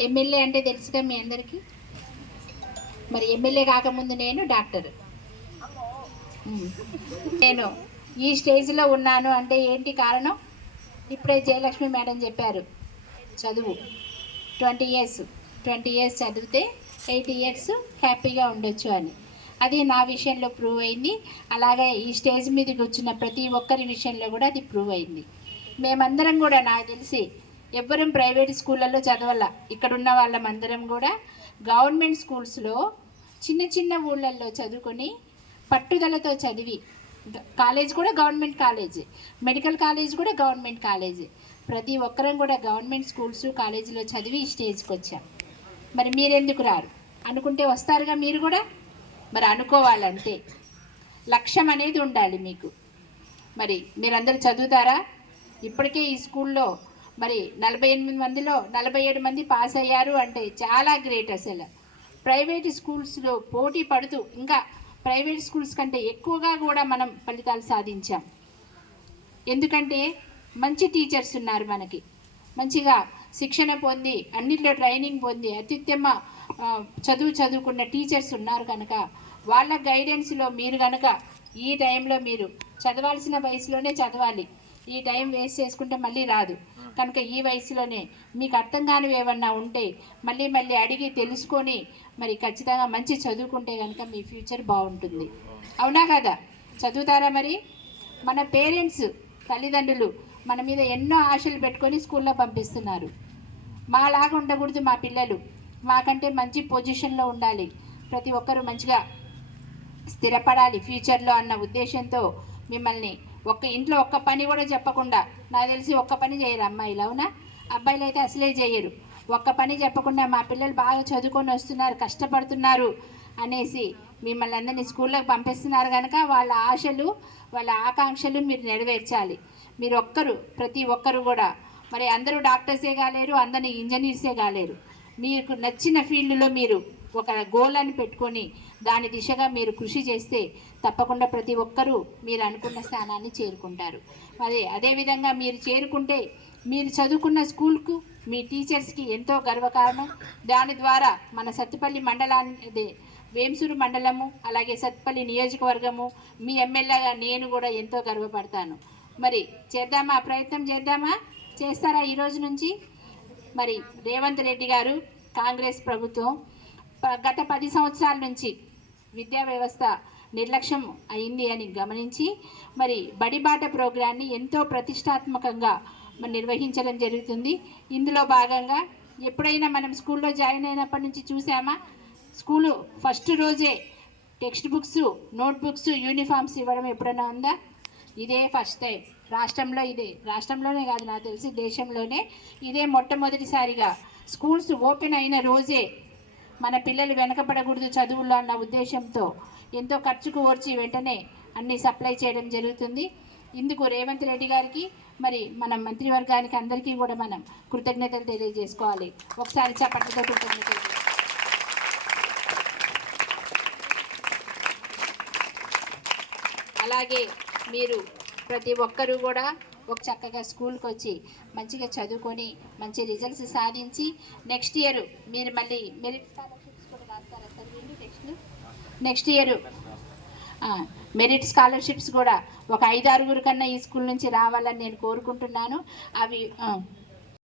MLA అంటే తెలుసుగా మీ అందరికీ? మరి ఎమ్మెల్యే కాకముందు నేను డాక్టర్. నేను ఈ స్టేజ్లో ఉన్నాను అంటే ఏంటి కారణం? ఇప్పుడే జయలక్ష్మి మేడం చెప్పారు. చదువు. Twenty years. ట్వంటీ ఇయర్స్ చదివితే ఎయిట్ ఇయర్స్ హ్యాపీగా ఉండొచ్చు అని. అది నా విషయంలో ప్రూవ్ అయింది. అలాగే ఈ స్టేజ్ మీదకి వచ్చిన ప్రతి ఒక్కరి విషయంలో కూడా అది ప్రూవ్ అయింది. మేమందరం కూడా నాకు తెలిసి ఎవ్వరం ప్రైవేట్ స్కూళ్ళల్లో చదవాల. ఇక్కడ ఉన్న వాళ్ళమందరం కూడా గవర్నమెంట్ స్కూల్స్లో చిన్న చిన్న ఊళ్ళల్లో చదువుకొని పట్టుదలతో చదివి కాలేజ్ కూడా గవర్నమెంట్ కాలేజ్. మెడికల్ కాలేజ్ కూడా గవర్నమెంట్ కాలేజ్. ప్రతి ఒక్కరం కూడా గవర్నమెంట్ స్కూల్స్ కాలేజీలో చదివి ఈ స్టేజ్కి వచ్చాం. మరి మీరెందుకు రారు? అనుకుంటే వస్తారుగా మీరు కూడా? మరి అనుకోవాలంటే లక్ష్యం అనేది ఉండాలి మీకు. మరి మీరందరూ చదువుతారా? ఇప్పటికే ఈ స్కూల్లో మరి నలభై ఎనిమిది మందిలో నలభై ఏడు మంది పాస్ అయ్యారు అంటే చాలా గ్రేట్ అసలు. ప్రైవేట్ స్కూల్స్లో పోటీ పడుతూ ఇంకా ప్రైవేట్ స్కూల్స్ కంటే ఎక్కువగా కూడా మనం ఫలితాలు సాధించాం. ఎందుకంటే మంచి టీచర్స్ ఉన్నారు మనకి. మంచిగా శిక్షణ పొంది అన్నిట్లో ట్రైనింగ్ పొంది అత్యుత్తమ చదువు చదువుకున్న టీచర్స్ ఉన్నారు కనుక వాళ్ళ గైడెన్స్లో మీరు కనుక ఈ టైంలో మీరు చదవాల్సిన వయసులోనే చదవాలి. ఈ టైం వేస్ట్ చేసుకుంటే మళ్ళీ రాదు. కనుక ఈ వయసులోనే మీకు అర్థం కానివి ఏమన్నా ఉంటే మళ్ళీ మళ్ళీ అడిగి తెలుసుకొని మరి ఖచ్చితంగా మంచి చదువుకుంటే కనుక మీ ఫ్యూచర్ బాగుంటుంది. అవునా కదా? చదువుతారా మరి? మన పేరెంట్స్ తల్లిదండ్రులు మన మీద ఎన్నో ఆశలు పెట్టుకొని స్కూల్లో పంపిస్తున్నారు. మాలాగా ఉండకూడదు మా పిల్లలు. మాకంటే మంచి పొజిషన్లో ఉండాలి. ప్రతి ఒక్కరూ మంచిగా స్థిరపడాలి ఫ్యూచర్లో అన్న ఉద్దేశంతో మిమ్మల్ని ఒక్క ఇంట్లో ఒక్క పని కూడా చెప్పకుండా నాకు తెలిసి ఒక్క పని చేయరు అమ్మాయిలు అవునా అబ్బాయిలు అయితే అసలే చేయరు. ఒక్క పని చెప్పకుండా మా పిల్లలు బాగా చదువుకొని వస్తున్నారు కష్టపడుతున్నారు అనేసి మిమ్మల్ని అందరినీ స్కూళ్ళకి పంపిస్తున్నారు కనుక వాళ్ళ ఆశలు వాళ్ళ ఆకాంక్షలు మీరు నెరవేర్చాలి. మీరు ఒక్కరు ప్రతి ఒక్కరు కూడా. మరి అందరూ డాక్టర్సే కాలేరు అందరినీ ఇంజనీర్సే కాలేరు. మీకు నచ్చిన ఫీల్డ్లో మీరు ఒక గోల్ అని పెట్టుకొని దాని దిశగా మీరు కృషి చేస్తే తప్పకుండా ప్రతి ఒక్కరూ మీరు అనుకున్న స్థానాన్ని చేరుకుంటారు. అదే అదేవిధంగా మీరు చేరుకుంటే మీరు చదువుకున్న స్కూల్కు మీ టీచర్స్కి ఎంతో గర్వకారణం. దాని ద్వారా మన సత్తుపల్లి మండలాన్ని అదే వేంసూరు మండలము అలాగే సత్తుపల్లి నియోజకవర్గము మీ ఎమ్మెల్యేగా నేను కూడా ఎంతో గర్వపడతాను. మరి చేద్దామా? ప్రయత్నం చేద్దామా? చేస్తారా ఈరోజు నుంచి? మరి రేవంత్ రెడ్డి గారు కాంగ్రెస్ ప్రభుత్వం గత పది సంవత్సరాల నుంచి విద్యా వ్యవస్థ నిర్లక్ష్యం అయింది అని గమనించి మరి బడిబాట ప్రోగ్రాన్ని ఎంతో ప్రతిష్టాత్మకంగా మరి నిర్వహించడం జరుగుతుంది. ఇందులో భాగంగా ఎప్పుడైనా మనం స్కూల్లో జాయిన్ అయినప్పటి నుంచి చూసామా స్కూలు ఫస్ట్ రోజే టెక్స్ట్ బుక్స్ నోట్బుక్స్ యూనిఫామ్స్ ఇవ్వడం ఎప్పుడైనా ఉందా? ఇదే ఫస్ట్ టైం. రాష్ట్రంలో ఇదే. రాష్ట్రంలోనే కాదు నాకు తెలిసి దేశంలోనే. ఇదే మొట్టమొదటిసారిగా స్కూల్స్ ఓపెన్ అయిన రోజే మన పిల్లలు వెనకపడకూడదు చదువుల్లో అన్న ఉద్దేశంతో ఎంతో ఖర్చుకు ఓర్చి వెంటనే అన్ని సప్లై చేయడం జరుగుతుంది. ఇందుకు రేవంత్ రెడ్డి గారికి మరి మన మంత్రివర్గానికి అందరికీ కూడా మనం కృతజ్ఞతలు తెలియజేసుకోవాలి. ఒకసారి చప్పట్లతో కృతజ్ఞతలు. అలాగే మీరు ప్రతి ఒక్కరూ కూడా ఒక చక్కగా స్కూల్కి వచ్చి మంచిగా చదువుకొని మంచి రిజల్ట్స్ సాధించి నెక్స్ట్ ఇయర్ మీరు మళ్ళీ మెరిట్ స్కాలర్షిప్స్ కూడా రాస్తారా సార్ వీళ్ళు next next year merit scholarships కూడా ఒక ఐదారుగురు కన్నా ఈ స్కూల్ నుంచి రావాలని నేను కోరుకుంటున్నాను. అవి